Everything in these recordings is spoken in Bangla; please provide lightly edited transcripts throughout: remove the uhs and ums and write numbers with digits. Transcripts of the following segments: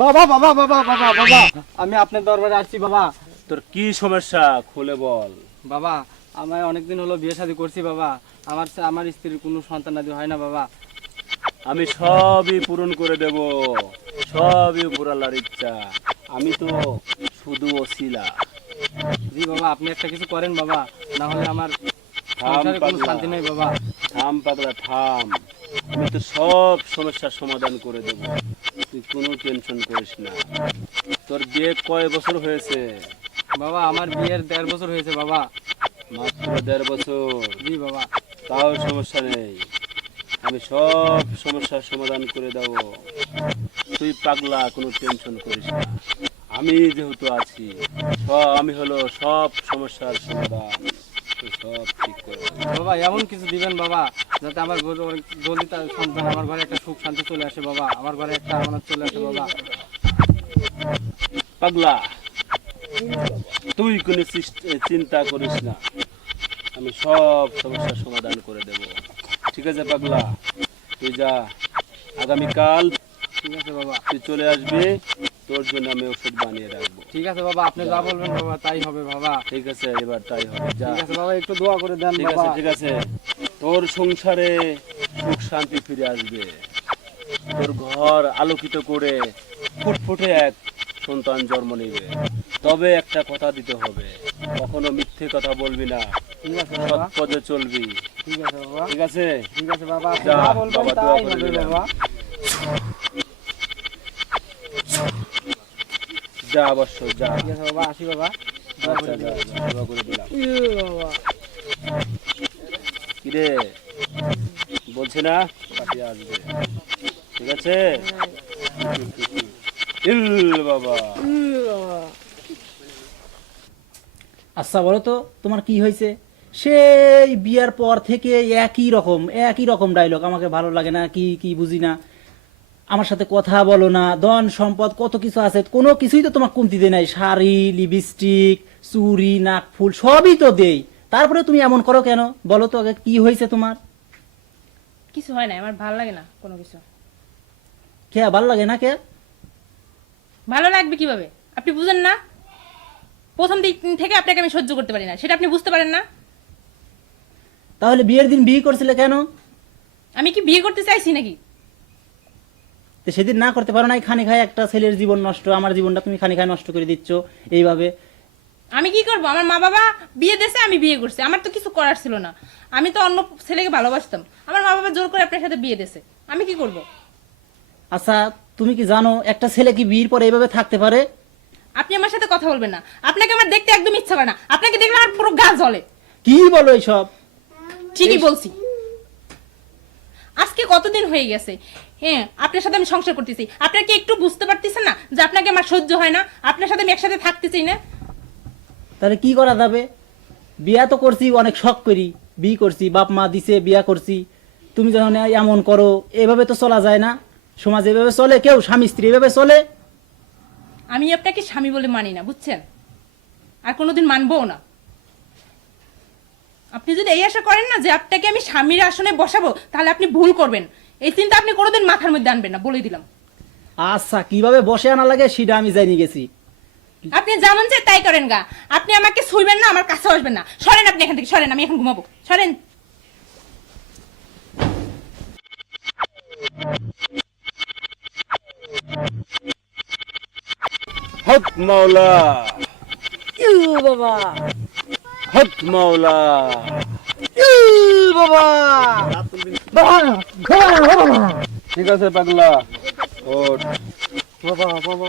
বাবা বাবা বাবা বাবা বাবা, আমি আপনার দরবারে আসছি বাবা। তোর কি সমস্যা খুলে বল। বাবা, আমি অনেকদিন হলো বিয়ে শাদী করছি বাবা। আমার স্ত্রীর কোনো সন্তানাদি হয় না বাবা। আমি সবই পূরণ করে দেব, সবই উপর আল্লাহর ইচ্ছা। আমি তো শুধু ওসিলা। জি বাবা, আপনি একটা কিছু করেন বাবা, না হলে আমার থাম সংসারে কোনো পাগলা, শান্তি নেই বাবা। থাম পাগলা থাম। আমি তো সব সমস্যার সমাধান করে দেব, তুই কোনো টেনশন করিস না। তোর বিয়ে কয় বছর হয়েছে? বাবা, আমার বিয়ের 1.5 বছর হয়েছে বাবা। মাত্র 1.5 বছর? জি বাবা। তাও সমস্যা নেই, আমি সব সমস্যার সমাধান করে দেব। তুই পাগলা, কোনো টেনশন করিস না। আমি যেহেতু আছি, আমি হলো সব সমস্যার সমাধান, তুই সব ঠিক করে দেব। বাবা, এমন কিছু দিবেন বাবা যাতে আমার জলদি তার সন্তান, আমার ঘরে একটা সুখ শান্তি চলে আসে বাবা, আমার ঘরে একটা আমানত চলে আসে বাবা। পাগলা, তুই কোনো চিন্তা করিস না, আমি সব সমস্যার সমাধান করে দেব। ঠিক আছে পাগলা, তুই যা, আগামীকাল ঠিক আছে বাবা। তুই চলে আসবি, তোর জন্য আমি ওষুধ বানিয়ে রাখবো। ঠিক আছে বাবা, আপনি যা বলবেন বাবা তাই হবে বাবা। ঠিক আছে, এবার তাই হবে, যা। ঠিক আছে বাবা, একটু দোয়া করে দেন ঠিক বাবা। আছে, ঠিক আছে, তোর সংসারে সুখ শান্তি ফিরে আসবে, তোর ঘর আলোকিত করে ফুটফুটে এক সন্তান জন্ম নেবে। তবে একটা কথা দিতে হবে, কখনো মিথ্যে কথা বলবি না, ঠিক আছে সৎ বাবা। পথে চলবি। ঠিক আছে বাবা। ঠিক আছে, ঠিক আছে বাবা, আপনি যা, যা বলবেন বাবা, দোয়া তাই করে হবে দিলাম। বাবা। যা অবশ্য, যা। ঠিক আছে বাবা, আসি বাবা। দোয়া আচ্ছা, করে যা, দিন। যা, দোয়া করে দিলাম। বাবা। কিরে, বলছে না পাঠিয়ে আসবে? ঠিক আছে, ইল বাবা। আচ্ছা বলো তো, তোমার কি হয়েছে? সেই বিয়ার পর থেকে একই রকম ডায়লগ। আমাকে ভালো লাগে না, কি কি বুঝি না, আমার সাথে কথা বলো না, ধন সম্পদ কত কিছু আছে, কোনো কিছুই তো তোমার কমতি দেয় নাই। শাড়ি, লিপস্টিক, চুড়ি, নাকফুল সবই তো দেই, তারপরে তুমি এমন করো কেন? বলো তো আগে কি হয়েছে তোমার? কিছু হয় না, আমার ভালো লাগে না কোনো কিছু। কে ভালো লাগে না কে? ভালো লাগবে কিভাবে? আপনি বুঝেন না? প্রথম দিক থেকে আপনাকে আমি সহ্য করতে পারি না, সেটা আপনি বুঝতে পারেন না? তাহলে বিয়ের দিন বিয়ে করছিলে কেন? আমি কি বিয়ে করতে চাইছি নাকি? তো সেদিন না করতে পারো নাই, খানি খায় একটা ছেলের জীবন নষ্ট, আমার জীবনটা তুমি খানি খায় নষ্ট করে দিচ্ছ এইভাবে। আমি কি করব? আমার মা বাবা বিয়ে দিয়েছে, আমি বিয়ে করছি, আমার তো কিছু করার ছিল না। আমি তো অন্য ছেলেকে ভালোবাসতাম, আমার মা বাবা জোর করে আপনার সাথে বিয়ে দিয়েছে, আমি কি করব? আচ্ছা, তুমি কি জানো একটা ছেলে কি বিয়ের পরে এইভাবে থাকতে পারে? আপনি আমার সাথে কথা বলবেন না, আপনাকে আমার দেখতে একদম ইচ্ছা করে না, আপনাকে দেখলে আমার পুরো গা জ্বলে। কি বলো এইসব? ঠিকই বলছি। আজকে কতদিন হয়ে গেছে, হ্যাঁ, আপনার সাথে আমি সংসার করতেছি, আপনার কি একটু বুঝতে পারতেছেন না যে আপনাকে আমার সহ্য হয় না, আপনার সাথে আমি একসাথে থাকতে চাই না? তাহলে কি করা যাবে? বিয়া তো করছি, অনেক শখ করি বিয়ে করছি, বাপ মা দিছে বিয়া করছি, তুমি যখন এমন করো, এভাবে তো চলা যায় না। সমাজ এভাবে চলে? কেউ স্বামী স্ত্রী এভাবে চলে? আমি আপনাকে স্বামী বলে মানি না, বুঝছেন? আর কোনোদিন মানবও না। আপনি যদি এই আশা করেন না যে আপনাকে আমি স্বামীর আসনে বসাবো, তাহলে আপনি ভুল করবেন। এই চিন্তা আপনি কোনোদিন মাথার মধ্যে আনবেন না, বলে দিলাম। আচ্ছা, কিভাবে বসে আনা লাগে সেটা আমি জানি গেছি। আপনি যেমন চাই তাই করেন গা, আপনি আমাকে ছুঁইবেন না, আমার কাছে আসবেন না। সরেন আপনি এখান থেকে, সরেন, আমি এখন ঘুমাবো, সরেন। হক মাওলা, বাবা হক মাওলা। বাবা ঠিক আছে পাগলা, ওঠ। বাবা বাবা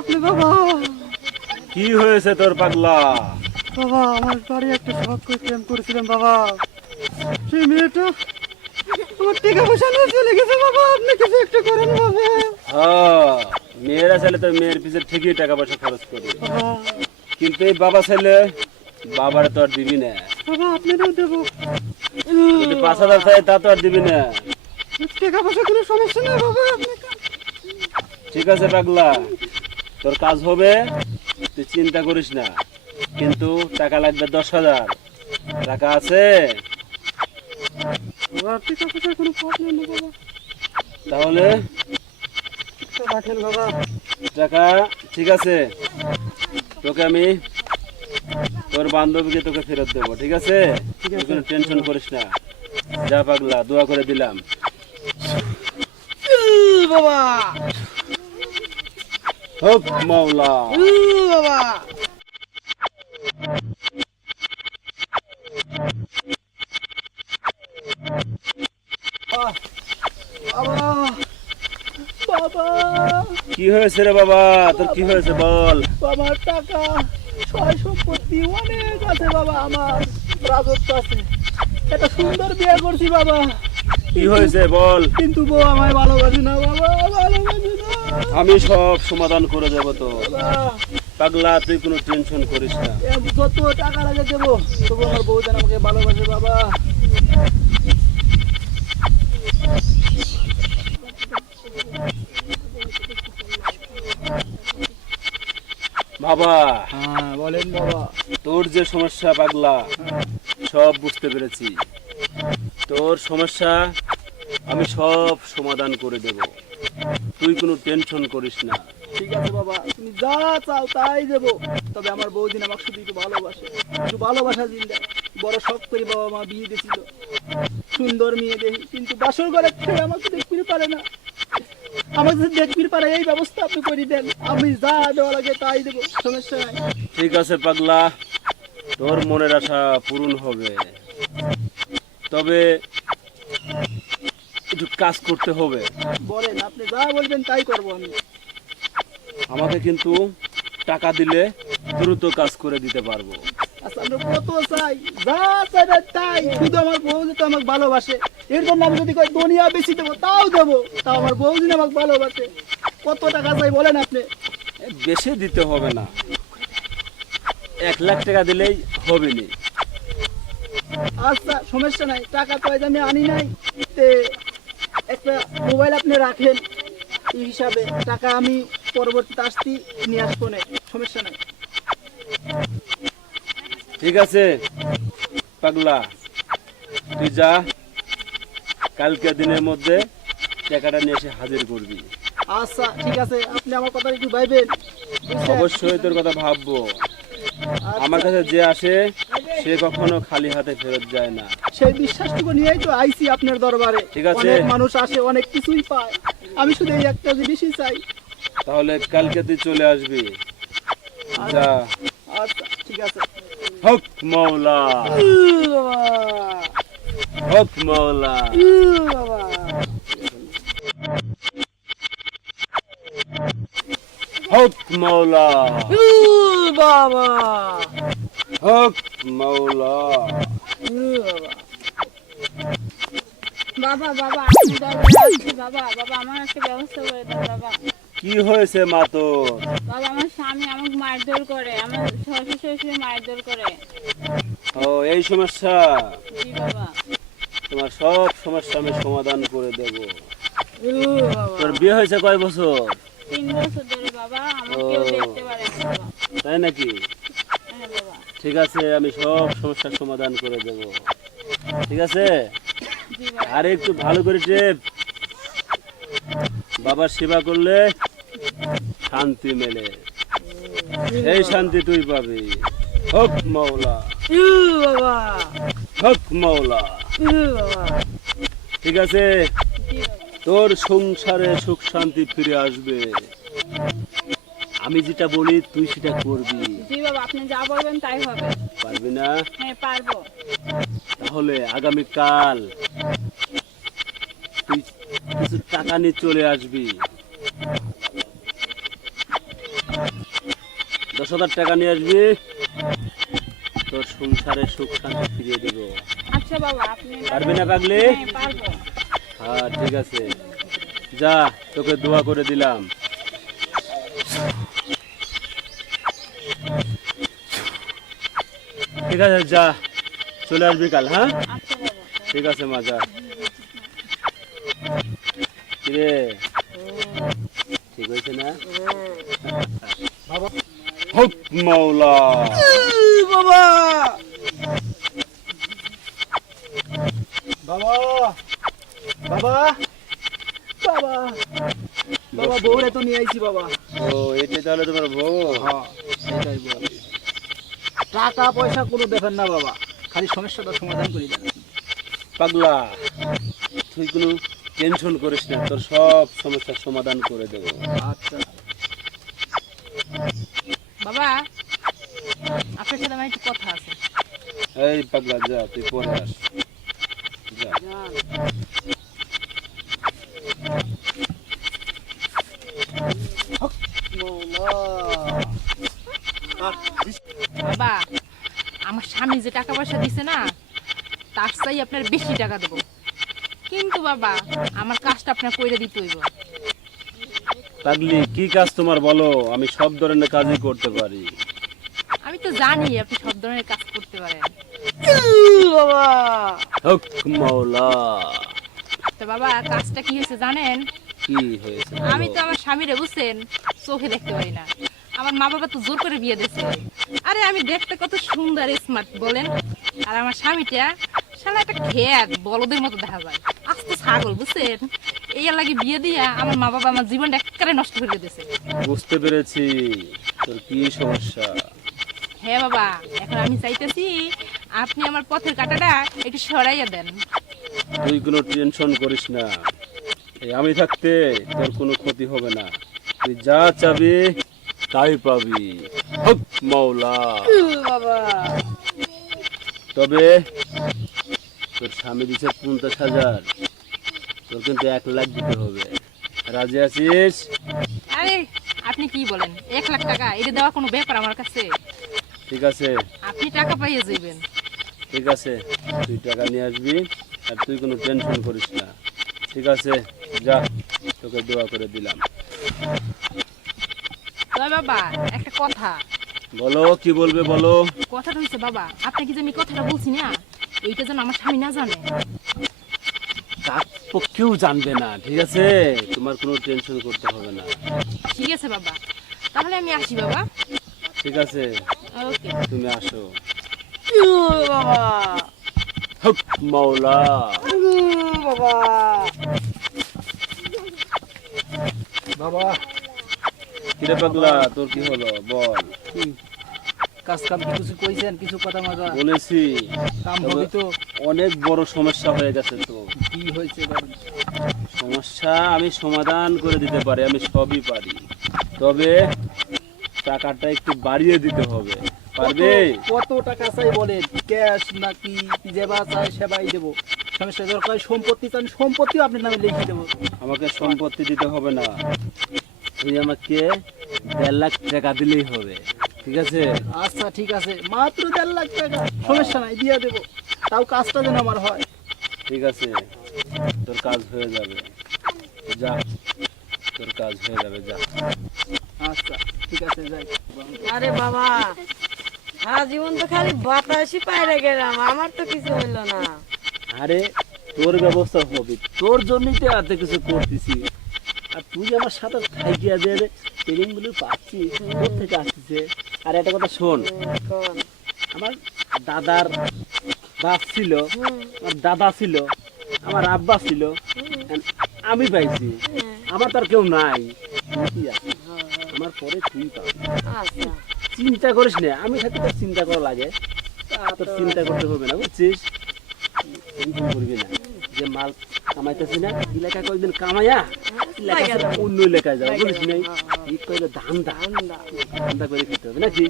আপনি বাবা। কি হয়েছে তোর পাগলা? বাবা, আমার বাড়ি একটা শখ করে প্রেম করেছিলাম বাবা, সেই মেয়েটা আমার টাকা পয়সা নিয়ে চলে গেছে বাবা, আপনি কিছু একটা করেন বাবা। হ্যাঁ, মেয়েরা ছেলে তো মেয়ের পিছনে ঠিকই টাকা পয়সা খরচ করি, বাবা কিন্তু এই বাবা ছেলে বাবারে তো আর দিবি না। বাবা, আপনারও দেবো যদি 5,000 চাই তা তো আর দিবি না। টাকা পয়সা, কোনো সমস্যা নেই বাবা, আপনি ঠিক আছে পাগলা, তোর কাজ হবে, তুই চিন্তা করিস না, কিন্তু টাকা লাগবে 10,000। টাকা আছে? বাবা টাকা পয়সার কোনো প্রবলেম নেই বাবা, তাহলে তো রাখেন বাবা। টাকা ঠিক আছে, তোকে আমি তোর বান্ধবীকে তোকে ফেরত দেবো, ঠিক আছে? ঠিক তুই আছে। কোনো টেনশন করিস না। যা পাগলা, দোয়া করে দিলাম। বাবা হোক মাওলা। বাবা বাবা কি হয়েছে রে বাবা, তোর কি হয়েছে বল? বাবার টাকা সয় সম্পত্তি অনেক আছে বাবা, আমার রাজত্ব আছে, একটা সুন্দর বিয়ে করছি বাবা, কি হয়েছে বল? কিন্তু বউ আমায় ভালোবাসে না বাবা, ভালোবাসে না আমি সব সমাধান করে দেবো তো। বাবা। পাগলা, তুই কোনো টেনশন করিস না। যত টাকা লাগে দেবো, তবু আমার বউ যেন আমাকে ভালোবাসে বাবা। বাবা, হ্যাঁ বলেন বাবা। তোর যে সমস্যা পাগলা, সব বুঝতে পেরেছি। তোর সমস্যা আমি সব সমাধান করে দেব, তুই কোনো টেনশন করিস না। ঠিক আছে বাবা, তুমি যা চাও তাই দেবো, তবে আমার বউদিন আমাকে শুধু একটু ভালোবাসে, একটু ভালোবাসা দিন দেয়। বড় শখ করে বাবা মা বিয়ে দিয়েছিল, সুন্দর মেয়ে দেখি, কিন্তু বাসর ঘরে খেয়ে আমাকে দেখতে পারে না, আমাকে যদি দেখতে পারে এই ব্যবস্থা আপনি করে দেন, আমি যা দেওয়া লাগে তাই দেবো, সমস্যা নাই। ঠিক আছে পাগলা, তোর মনের আশা পূরণ হবে, তবে একটু কাজ করতে হবে। বলেন, আপনি যা বলবেন তাই করবো আমি। আমাকে কিন্তু টাকা দিলে দ্রুত কাজ করে দিতে পারবো। আচ্ছা, আমরা কত চাই, যা চাইবেন তাই, শুধু আমার বউ যদি আমাকে ভালোবাসে, এর জন্য আমি যদি কই দুনিয়া বেশি দেবো তাও দেবো, তাও আমার বউ যদি আমাকে ভালোবাসে। কত টাকা চাই বলেন আপনি? বেশি দিতে হবে না, 1 লাখ টাকা দিলেই হবে নি। আচ্ছা সমস্যা নাই, টাকা তো আজ আমি আনি নাই, তে একটা মোবাইল আপনি রাখেন, এই হিসাবে টাকা আমি পরবর্তীতে আসতে নিয়ে আসবো না, সমস্যা নাই। ঠিক আছে পাগলা, তুই যা, কালকে দিনের মধ্যে টাকাটা নিয়ে এসে হাজির করবি। আচ্ছা ঠিক আছে, আপনি আমার কথা একটু ভাইবেন, বুঝছেন? অবশ্যই তোর কথা ভাববো। আচ্ছা, আমার কাছে যে আসে সে কখনো খালি হাতে ফেরত যায় না। সেই বিশ্বাসটুকু নিয়েই তো আইছি আপনার দরবারে। ঠিক আছে। অনেক মানুষ আসে, অনেক কিছুই পায়, আমি শুধু এই একটা জিনিসই চাই। তাহলে কালকে তুই চলে আসবি। যা, আচ্ছা ঠিক আছে। হক মাওলা, হক মাওলা। হক মাওলা, বাবা হক মাওলা। বাবা বাবা আমি দরকার আছি বাবা, বাবা আমার একটা ব্যবস্থা করে দাও বাবা। কি হয়েছে মা তোর? বাবা আমার স্বামী আমাকে মারধর করে, আমার শ্বশুর শ্বশুর মারধর করে। ও এই সমস্যা, জি বাবা। তোমার সব সমস্যা আমি সমাধান করে দেব। বাবা তোর বিয়ে হয়েছে কয় বছর? 3 বছর ধরে বাবা, আমার কেউ দেখতে পারে না বাবা। তাই নাকি? হ্যাঁ বাবা। ঠিক আছে, আমি সব সমস্যার সমাধান করে দেব, ঠিক আছে? জি বাবা। আর একটু ভালো করে টেপ, বাবার সেবা করলে শান্তি মেলে, এই শান্তি তুই পাবি। হক মাওলা, বাবা হক মাওলা। বাবা ঠিক আছে, জি বাবা। তোর সংসারে সুখ শান্তি ফিরে আসবে। আমি যেটা বলি তুই সেটা করবি, জি বাবা, আপনি যা বলবেন তাই হবে। পারবি না? হ্যাঁ পারবো। তাহলে আগামীকাল তুই কিছু টাকা নিয়ে চলে আসবি, 10,000 টাকা নিয়ে আসবি, তোর সংসারে সুখ শান্তি ফিরিয়ে দেব। আচ্ছা বাবা, আপনি পারবি না পাগলি? হ্যাঁ পারবো। হ্যাঁ ঠিক আছে, যা, তোকে দোয়া করে দিলাম। ঠিক আছে, যা, চলে আসবি কাল। হ্যাঁ আচ্ছা বাবা। ঠিক আছে মা, যা। কিরে, ঠিক হয়েছে না? হক মাওলা, বাবা বাবা বাবা বাবা বাবা বউরে তো নিয়ে আইছি বাবা। ও এটা তাহলে তোমার বউ? হ্যাঁ সেটাই বল। টাকা পয়সা কোনো ব্যাপার না বাবা, খালি সমস্যাটা সমাধান করি দেন। পাগলা, তুই কোনো টেনশন করিস না, তোর সব সমস্যার সমাধান করে দেবো। আচ্ছা বাবা আপনার সাথে আমার একটু কথা আছে। এই পাগলা যা, তুই পরে আস, যা। বাবা আমার স্বামী যে টাকা পয়সা দিছে না, তার চাই আপনার বেশি টাকা দেবো, কিন্তু বাবা আমার কাজটা আপনার কইরে দিতে হইব। পাগলি, কি কাজ তোমার বলো, আমি সব ধরনের কাজই করতে পারি। আমি তো জানি আপনি সব ধরনের কাজ করতে পারেন। হক মাওলা। তো বাবা কাজটা কি হয়েছে জানেন? কি হয়েছে? আমি তো আমার স্বামীরে বুঝছেন চোখে দেখতে পারি না, আমার মা বাবা তো জোর করে বিয়ে দিয়েছে। আরে আমি দেখতে কত সুন্দর স্মার্ট বলেন, আর আমার স্বামীটা শালা একটা খেত বলদের মতো দেখা যায়, আস্তে ছাগল বুঝছেন। এই লাগে বিয়ে দিয়া আমার মা বাবা আমার জীবনটা একেবারে নষ্ট করে দিয়েছে। বুঝতে পেরেছি তোর কি সমস্যা। হ্যাঁ বাবা, এখন আমি চাইতেছি আপনি আমার পথের কাঁটাটা একটু সরাইয়া দেন। তুই কোনো টেনশন করিস না, এই আমি থাকতে তোর কোনো ক্ষতি হবে না, তুই যা চাবি তাই পাবি। হক মাওলা। তবে তোর স্বামী দিচ্ছে 50,000, তোর কিন্তু 1 লাখ দিতে হবে। রাজি আছিস? আরে আপনি কি বলেন, 1 লাখ টাকা এটা দেওয়া কোনো ব্যাপার আমার কাছে? ঠিক আছে, আপনি টাকা পাইয়ে যাবেন। ঠিক আছে, তুই টাকা নিয়ে আসবি, আর তুই কোনো টেনশন করিস না। ঠিক আছে, যা, তোকে দোয়া করে দিলাম। তবে বাবা একটা কথা, বলো, কি বলবে বলো। কথাটা হয়েছে বাবা, আপনাকে যে আমি কথাটা বলছি না, এইটা যেন আমার স্বামী না জানে। তার পক্ষেও জানবে না, ঠিক আছে? তোমার কোনো টেনশন করতে হবে না। ঠিক আছে বাবা, তাহলে আমি আসি বাবা। ঠিক আছে, ওকে। তুমি আসো। হক মাওলা। বাবা কিরে পাগলা, তোর কি হলো বল। কি কাজ কাম কি কিছু কইছেন? কিছু কথা মাজা বলেছি কাম হবে তো? অনেক বড় সমস্যা হয়ে গেছে। তো কি হয়েছে বলেন? সমস্যা আমি সমাধান করে দিতে পারি, আমি সবই পারি, তবে টাকাটা একটু বাড়িয়ে দিতে হবে। পারবে? কত টাকা চাই বলেন? ক্যাশ নাকি যেবা চাই সেবাই দেবো। সমস্যা দরকার সম্পত্তি চান, সম্পত্তিও আপনার নামে লিখে দেবো। আমাকে সম্পত্তি দিতে হবে না, তুই আমাকে 1.5 লাখ টাকা দিলেই হবে, ঠিক আছে? আচ্ছা ঠিক আছে, মাত্র 1.5 লাখ টাকা, সমস্যা নাই দিয়ে দেবো, তাও কাজটা যেন আমার হয়। ঠিক আছে, তোর কাজ হয়ে যাবে, যা, তোর কাজ হয়ে যাবে, যা। আচ্ছা ঠিক আছে যাই। আরে বাবা, সারা জীবন তো খালি বাতাসই পাইরে গেলাম, আমার তো কিছু হইলো না। আরে তোর ব্যবস্থা হবে, তোর জন্যই তো এত কিছু করতেছি। আর তুই আমার সাথে খাইকিয়া দিয়ে ট্রেনিং গুলো পাচ্ছিস, তোর থেকে আসতেছে। আর একটা কথা শোন, কোন? আমার দাদার বাপ ছিল, আমার দাদা ছিল, আমার আব্বা ছিল, and আমি পাইছি, আমার তার কেউ নাই। তুই কি আছিস? আমার পরে তুই পাবি। আচ্ছা চিন্তা করিস না, আমি থাকতে তোর চিন্তা করা লাগে, তোর চিন্তা করতে হবে না, বুঝছিস? টেনশন করবি না, যে মাল কামাইতেছি না, এলাকা কয়েকদিন কামাইয়া এলাকা অন্য এলাকায় যাবো, বুঝিস নাই? ঠিক কইলে ধান্দা ধান্দা করে খেতে হবে নাকি?